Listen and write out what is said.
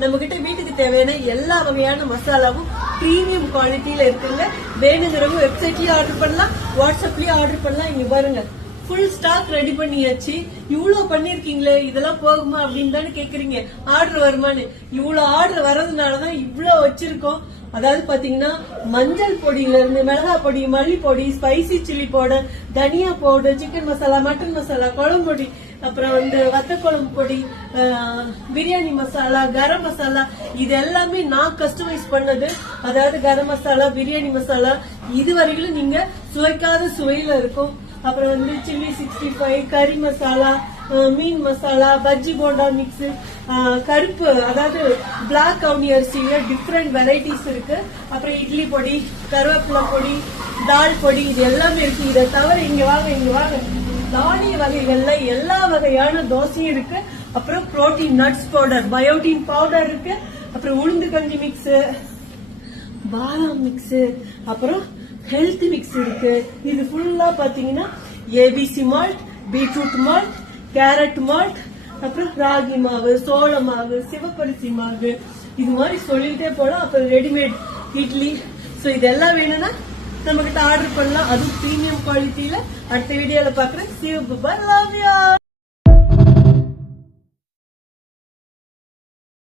நம்ம கிட்ட வீட்டுக்கு தேவையான எல்லா வகையான மசாலாவும் பிரீமியம் குவாலிட்டியில இருக்குங்க. வேணுங்கிறவங்க வெப்சைட்லயும் ஆர்டர் பண்ணலாம் வாட்ஸ்அப்லயும் ஆர்டர் பண்ணலாம். இங்க பாருங்க ஃபுல் ஸ்டாக் ரெடி பண்ணியாச்சு. இவ்வளவு பண்ணிருக்கீங்களே இதெல்லாம் போகுமா அப்படின்னு தானே கேக்குறீங்க. ஆர்டர் வருமான்னு. இவ்வளவு ஆர்டர் வர்றதுனாலதான் இவ்வளவு வச்சிருக்கோம். அதாவது பாத்தீங்கன்னா மஞ்சள் பொடியில இருந்து மிளகா பொடி மல்லி பொடி ஸ்பைசி சில்லி பவுடர் தனியா powder chicken masala mutton masala குழம்பு பொடி அப்புறம் வந்து வத்த குழம்பு பொடி பிரியாணி மசாலா கரம் மசாலா இது எல்லாமே நான் கஸ்டமைஸ் பண்ணது. அதாவது கரம் மசாலா பிரியாணி மசாலா இது வரையிலும் நீங்க சுவைக்காத சுவையில இருக்கும். அப்புறம் வந்து சில்லி சிக்ஸ்டி ஃபைவ் கறி மசாலா மீன் மசாலா பஜ்ஜி போண்டா மிக்ஸ் கருப்பு அதாவது பிளாக் கவுனி அரிசியில டிஃப்ரெண்ட் வெரைட்டிஸ் இருக்கு. அப்புறம் இட்லி பொடி கருவேப்பிலை பொடி தால் பொடி இது எல்லாமே இருக்கு. இதை தவிர இங்க வாங்க இங்க வாங்க. தானிய வகைகள்ல எல்லா வகையான தோசையும் இருக்கு. அப்புறம் protein nuts powder biotin powder இருக்கு. அப்புறம் உளுந்து கஞ்சி மிக்ஸ் பாதாம் மிக்ஸ் அப்புறம் ஹெல்த் மிக்ஸ் இருக்கு. இது ஃபுல்லா பாத்தீங்கன்னா ABC malt beetroot malt carrot malt அப்புறம் ராகி மாவு சோள மாவு சிவப்பரிசி மாவு. இது மாதிரி சொல்லிக்கிட்டே போலாம் அப்புறம் ரெடிமேட் இட்லி. சோ இதெல்லாம் வேணும்னா நம்ம கிட்ட ஆர்டர் பண்ணலாம். அதுவும் ப்ரீமியம் குவாலிட்டியில அடுத்த வீடியோல பாக்குறேன் சிவப்பு லவ் யூ